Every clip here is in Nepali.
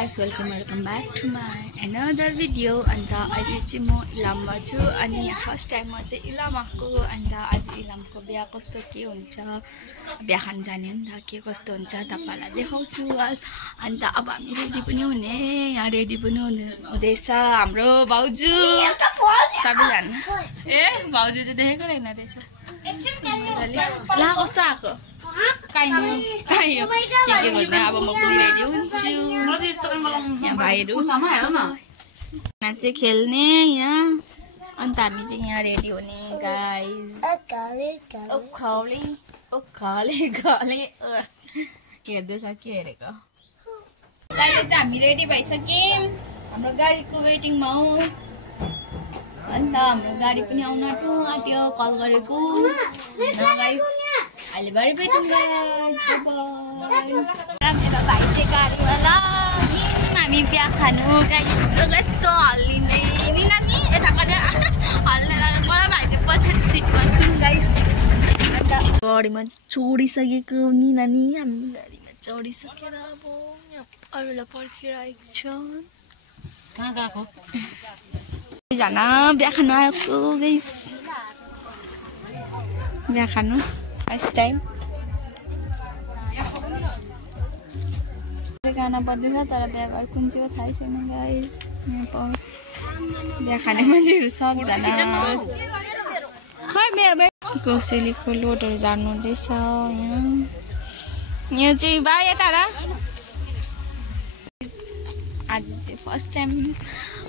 guys, welcome back to my another video. अन्त अहिले चाहिँ म इलाममा छु अनि फर्स्ट टाइम म चाहिँ इलाम आएको अन्त आज इलामको बिहा कस्तो के हुन्छ बिहा खान जाने नि त के कस्तो हुन्छ तपाईहरुलाई देखाउँछु आज। अन्त अब हामी रेडी पनि हुने यहाँ रेडी पनि हुँदैछ हाम्रो भाउजू सबैजना। ए भाउजू चाहिँ देखेको रहेन रहेछ ला कस्तो आको काइयो के गर्दै अब म पनि रेडी हुन्छु। यहाँ भाइहरु यहाँ चाहिँ खेल्ने यहाँ अन्त हामी चाहिँ यहाँ रेडी हुने गाइस। ओखाले हेर्दैछ के हेरेको अहिले चाहिँ हामी रेडी भइसक्यौं हाम्रो गाडीको वेटिङमा हो। अन्त हाम्रो गाडी पनि आउन आँट्यो कल गरेको गाइस अहिले बारी भेटौँ गाइस मेरो भाइ चाहिँ गाडीमा ल हामी बिहा खानु गाइस यस्तो हल्लिँदै नि नानी यता पनि हल्लेर मलाई भाइ चाहिँ पछाडि सिटमा छु गाइस। अन्त गाडीमा चढिसकेको नि नानी हामी गाडीमा चढिसकेर अब अरूलाई पर्खिरहेको छ। कहाँ गएको जना बिहा खानु आएको गाइस बिहा खानु फर्स्ट टाइम गाना पर्दैछ तर बिहा घर कुन चाहिँ हो थाहै छैन गाइस। बिहा खाने मान्छेहरू सबजना खै कोसेलीको लोडहरू झार्नु हुँदैछ यहाँ चाहिँ भाइ यता र आज चाहिँ फर्स्ट टाइम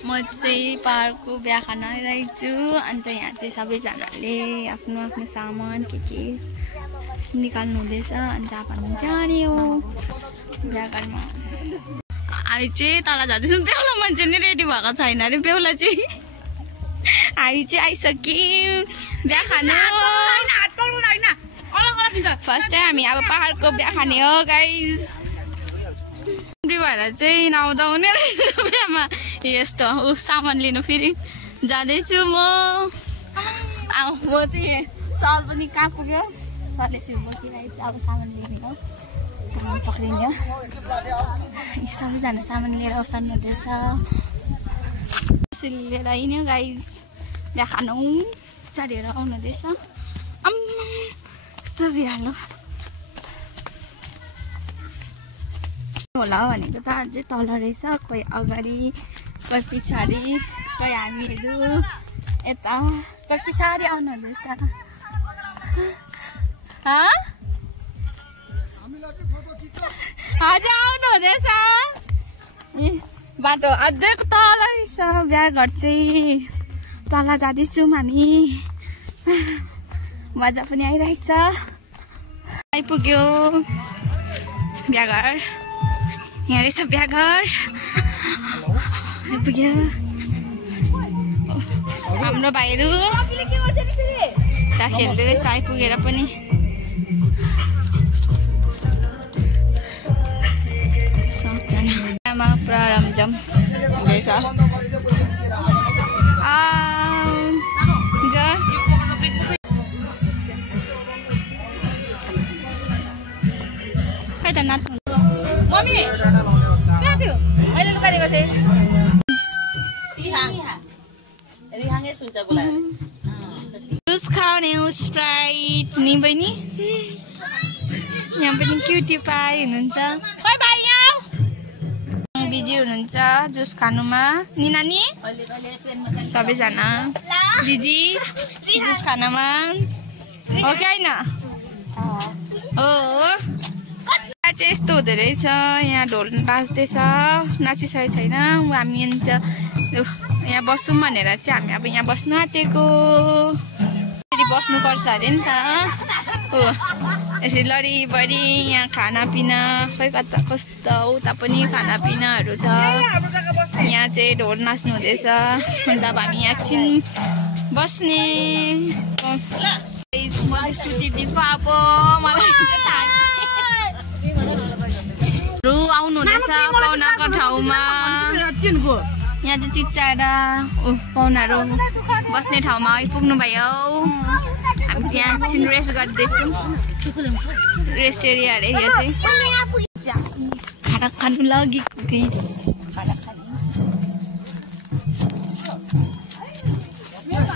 म चाहिँ पाहाडको बिहा खान आइरहेको छु। अन्त यहाँ चाहिँ सबैजनाले आफ्नो आफ्नो सामान के निकाल्नु हुँदैछ अन्त अब हामी जाने हो बिहा घरमा। हामी चाहिँ तल झर्दैछौँ बेहुला मान्छे नै रेडी भएको छैन अरे बेहुला चाहिँ हामी चाहिँ आइसक्यौँ बिहा खानु फर्स्ट टाइम हामी अब पाहाडको बिहा खाने हो गाइस। भएर चाहिँ नआउँदा हुने रहेछ बिहामा यस्तो सामान लिनु फेरि जाँदैछु म चाहिँ सल पनि कहाँ पुग्यो सरले चाहिँ बोकिरहेको छु अब सामान लिने हो सामान पक्रिने हो सबैजना सामान लिएर औसान हुँदैछ यसरी लिएर हिँड्यो गाइस बिहा खानु चढेर आउनु हुँदैछ यस्तो बिरालो होला भनेको त अझै तल रहेछ कोही अगाडि कोही पछाडि कोही हामीहरू यता कोही पछाडि आउनु हुँदैछ। हजुर आउनु हुँदैछ बाटो अझै तल रहेछ बिहा घर चाहिँ तल जाँदैछौँ हामी मजा पनि आइरहेछ। आइपुग्यो बिहा घर यहाँ रहेछ बिहा घर आइपुग्यो हाम्रो भाइहरू त्यहाँ खेल्दै रहेछ आइपुगेर पनि सबजना पुरा रमझम हुँदैछ। खै त नाच्नु मम्मी कहाँ थियो अहिले लुकाएको थिएँ रिहाङै सुन्छ बोलायो जुस खाउने स्प्राइट नि बहिनी यहाँ पनि क्युटी पाई हुनुहुन्छ खै भाइ यहाँ बिजी हुनुहुन्छ जुस खानुमा नि नानी सबैजना बिजी जुस खानुमा हो कि होइन हो चाहिँ यस्तो हुँदो रहेछ यहाँ ढोल बाज्दैछ नाचिसकेको छैन हामी अन्त यहाँ बसौँ भनेर चाहिँ हामी अब यहाँ बस्नु आँटेको यसरी बस्नुपर्छ अरे नि त हो यसरी लडीबडी यहाँ खानापिना खै कता कस्तो उता पनि खानापिनाहरू छ यहाँ चाहिँ ढोल नाच्नु हुँदैछ अन्त अब हामी एकछिन बस्ने म चाहिँ सुतिदिएको अब मलाई आउनु हुँदैछ पाहुनाको ठाउँमा यहाँ चाहिँ चिच्चाएर पाहुनाहरू बस्ने ठाउँमा आइपुग्नु भयो हामी चाहिँ यहाँ एकछिन रेस्ट गर्दैछौँ रेस्ट एरिया अरे यो चाहिँ खाना खानु लागेको गाइस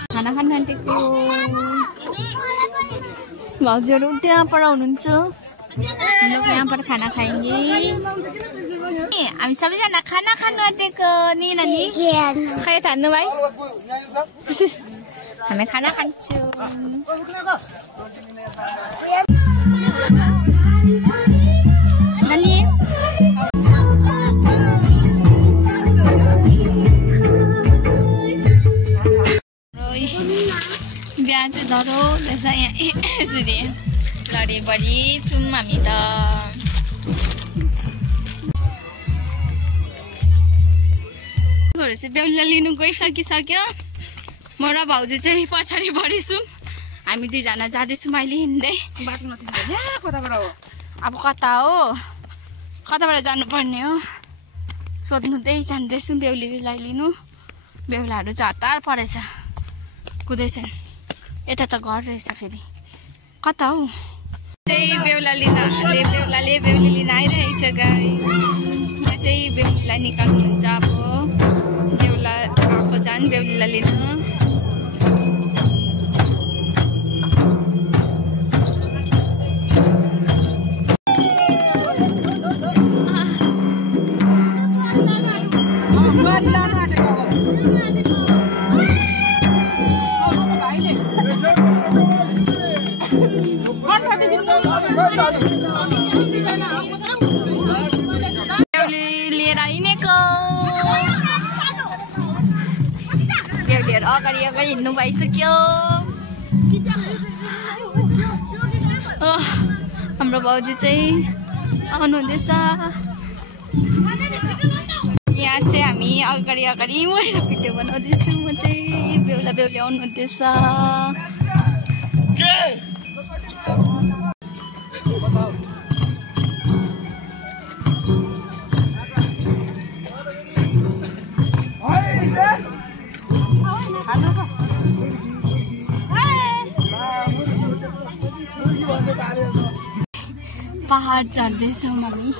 खाना खान आँटेको भाउजूहरू त्यहाँ पर हुनुहुन्छ हम लोग यहाँ पर खाना खाएंगे हामी सबैजना खाना खानु आँटेको नि नानी खाइ थाल्नु भाइ हामी खाना खान्छौँ नानी बिहा चाहिँ धरो रहेछ यहाँ यसरी लडेबडी छौँ हामी त बेहुला लिनु गइसकिसक्यो म र भाउजू चाहिँ पछाडि बढेछौँ हामी दुईजना जाँदैछौँ अहिले हिँड्दै अब कता हो कताबाट जानुपर्ने हो सोध्नुदै जाँदैछौँ बेहुलीलाई लिनु बेहुलाहरू चाहिँ हतार परेछ कुदैछन् यता त घर रहेछ फेरि कता हो चाहिँ बेहुलाले बेहुली लिन आइरहेछ गाई यहाँ चाहिँ बेहुलीलाई निकाल्नुहुन्छ अब बेहुला आएको छन् बेहुलीलाई लिनु अगाडि हिँड्नु भइसक्यो हाम्रो भाउजू चाहिँ आउनुहुँदैछ यहाँ चाहिँ हामी अगाडि मैले भिडियो बनाउँदैछु म चाहिँ बेहुला बेहुली आउनुहुँदैछ पहाड चढ्दैछौँ हामी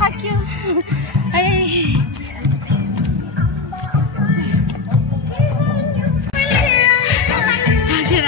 थाक्यो थाकेर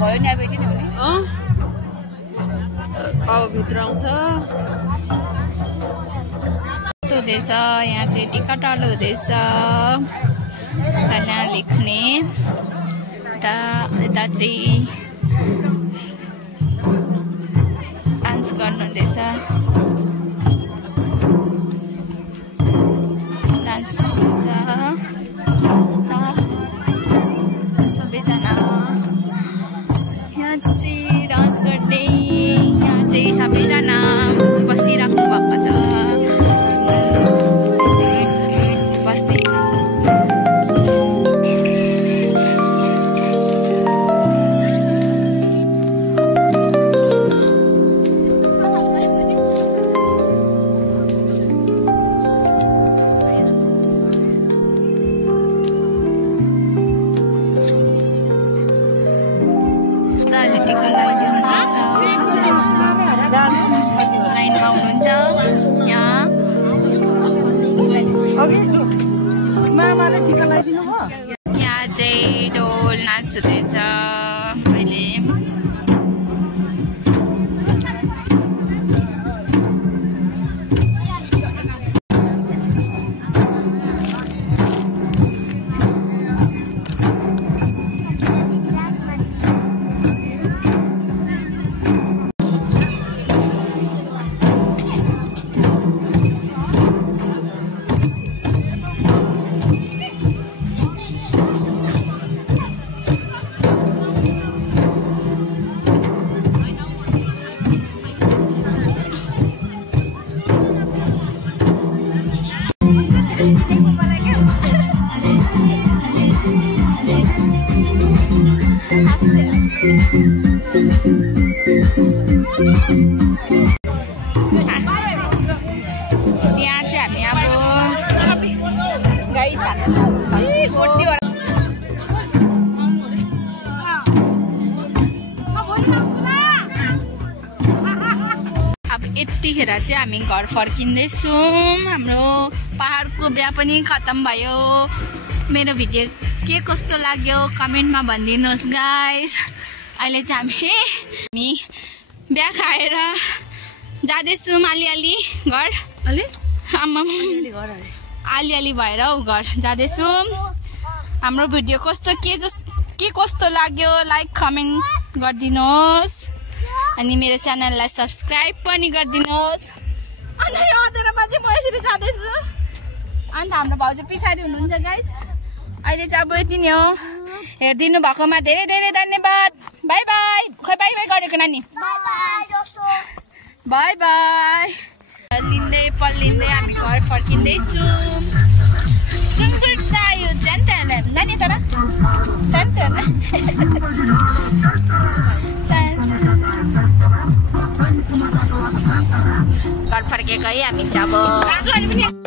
भयो नि अब किन हुने अब भित्र आउँछ हुँदैछ यहाँ चाहिँ टिकट अल हुँदैछ खाना लेख्ने यता चाहिँ डान्स गर्नुहुँदैछ डान्स हुन्छ सबैजना यहाँ चाहिँ डान्स गर्ने यहाँ चाहिँ सबैजना बसिराख्नु भएको छ बस्दै लाइनमा हुनुहुन्छ यहाँ यहाँ चाहिँ ढोल नाच्दैछ अहिले यहाँ चाहिँ हामी अब गाई छाड्नु अब यतिखेर चाहिँ हामी घर फर्किँदैछौँ। हाम्रो पहाडको बिहा पनि खत्तम भयो। मेरो भिडियो के कस्तो लाग्यो कमेन्टमा भनिदिनुहोस् गाइस। अहिले चाहिँ हामी बिहा खाएर जाँदैछौँ अलिअलि घर अलिअलि भएर घर जाँदैछौँ। हाम्रो भिडियो के कस्तो लाग्यो लाइक कमेन्ट गरिदिनुहोस् अनि मेरो च्यानललाई सब्स्क्राइब पनि गरिदिनुहोस्। अन्त यो अँधेरोमा चाहिँ म यसरी जाँदैछु। अन्त हाम्रो भाउजू पछाडि हुनुहुन्छ गाइस। अहिले चाहिँ अब यति नै हो। हेरिदिनु भएकोमा धेरै धेरै धन्यवाद। By by. खै बाई बाई गरेको नानी बाई बाई। लिँदै पल्लिँदै हामी घर फर्किँदैछौँ। सुँगुर चाहियो जान्दैन नानी तर सान्दैन घर फर्केको है हामी चाहिँ अब